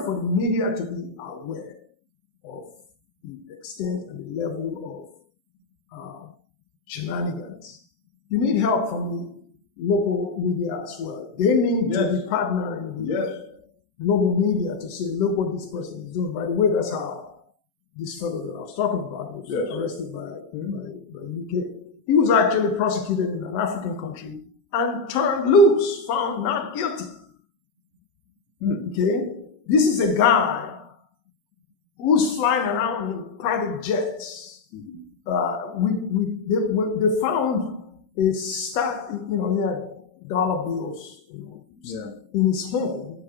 order for the media to be aware of the extent and the level of shenanigans, you need help from the local media as well. They need to be partnering with global media to say, look what this person is doing. By the way, that's how this fellow that I was talking about was arrested by UK. He was actually prosecuted in an African country and turned loose, found not guilty. Okay? This is a guy who's flying around in private jets. They found a stack, he had dollar bills, in his home,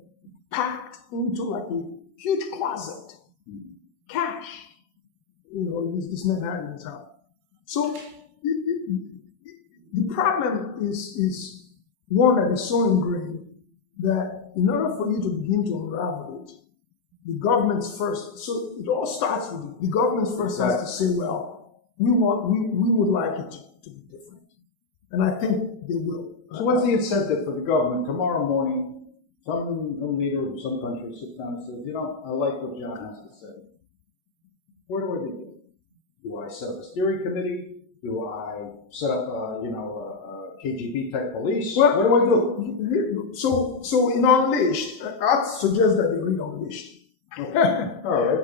packed into like a huge closet, cash. This man had in his house. So the problem is one that is so ingrained that in order for you to begin to unravel it, the government's first. So it all starts with the government's first has to say, well, we would like it to be different, and I think they will. So what's the incentive for the government tomorrow morning? Some leader of some country sits down and says, I like what John has to say. Where do I begin? Do I set up a steering committee? Do I set up a KGB type police? Well, what do I do? So in Unleashed, I'd suggest that they read Unleashed. Okay. All right.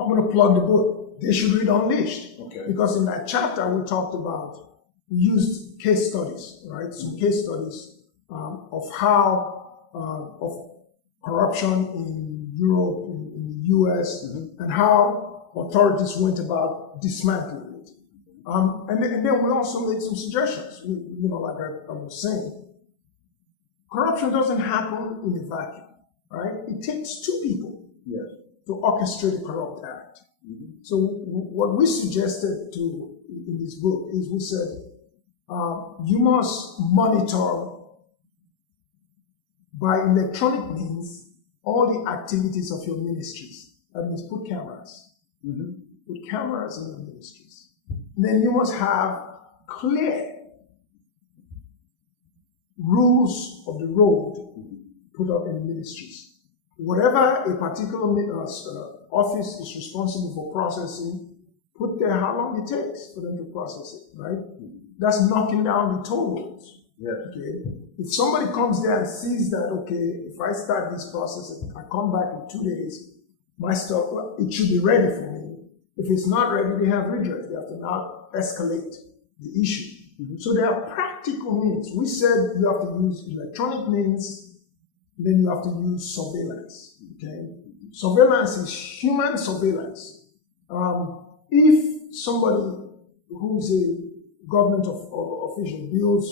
I'm going to plug the book. They should read Unleashed. Okay. Because in that chapter we talked about, we used case studies, right? Some case studies of how of corruption in Europe, in the US, and how authorities went about dismantling it. And then we also made some suggestions. Like I was saying, corruption doesn't happen in a vacuum, right? It takes two people to orchestrate a corrupt act. So what we suggested in this book is we said, you must monitor by electronic means all the activities of your ministries. That means put cameras. Put cameras in your ministries. And then you must have clear rules of the road put up in ministries. Whatever a particular office is responsible for processing, put there how long it takes for them to process it, right? That's knocking down the toll roads. Okay. If somebody comes there and sees that, okay, if I start this process and I come back in 2 days, my stuff, it should be ready for me. If it's not ready, they have redress. They have to now escalate the issue. So there are practical means. We said you have to use electronic means, then you have to use surveillance. Okay. Surveillance is human surveillance. If somebody who is a government official builds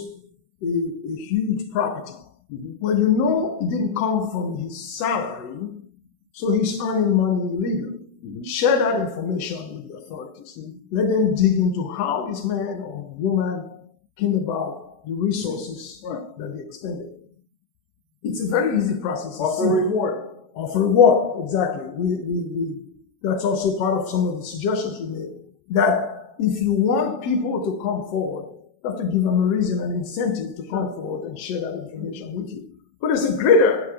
a huge property, well, it didn't come from his salary, so he's earning money illegally. Share that information with the authorities. Let them dig into how this man or woman came about the resources that they expended. It's a very easy process. Offer reward. Offer reward, exactly. That's also part of some of the suggestions we made. That if you want people to come forward, you have to give them a reason, an incentive to come forward and share that information with you. But there's a greater,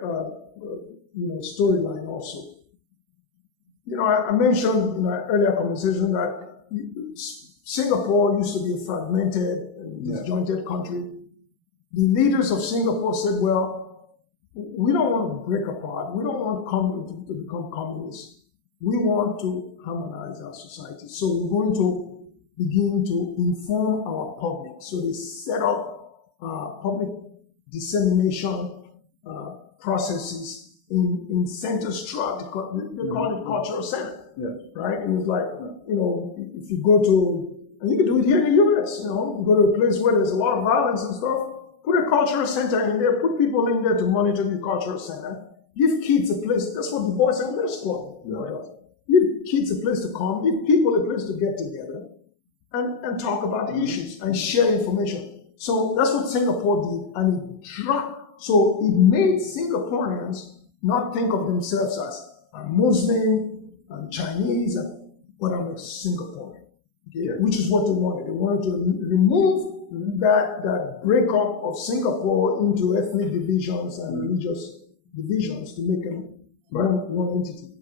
storyline also. I mentioned in our earlier conversation that Singapore used to be a fragmented and disjointed country. The leaders of Singapore said, well, we don't want to break apart. We don't want to become communists. We want to harmonize our society. So we're going to begin to inform our public. So they set up public dissemination processes in centers throughout they call it cultural center, right? And it's like, if you go to, and you can do it here in the US, you go to a place where there's a lot of violence and stuff, put a cultural center in there, put people in there to monitor the cultural center, give kids a place, that's what the Boys and Girls Club does. Give kids a place to come, give people a place to get together and talk about the issues and share information. So that's what Singapore did, and it dropped. So it made Singaporeans not think of themselves as I'm Muslim, I'm Chinese, but I'm a Singaporean, which is what they wanted. They wanted to remove that breakup of Singapore into ethnic divisions and religious divisions to make them one entity.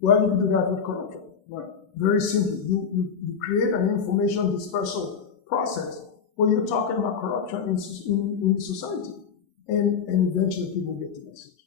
Well, you can do that with corruption. Right. Very simply, you create an information dispersal process where you're talking about corruption in society, and eventually people get the message.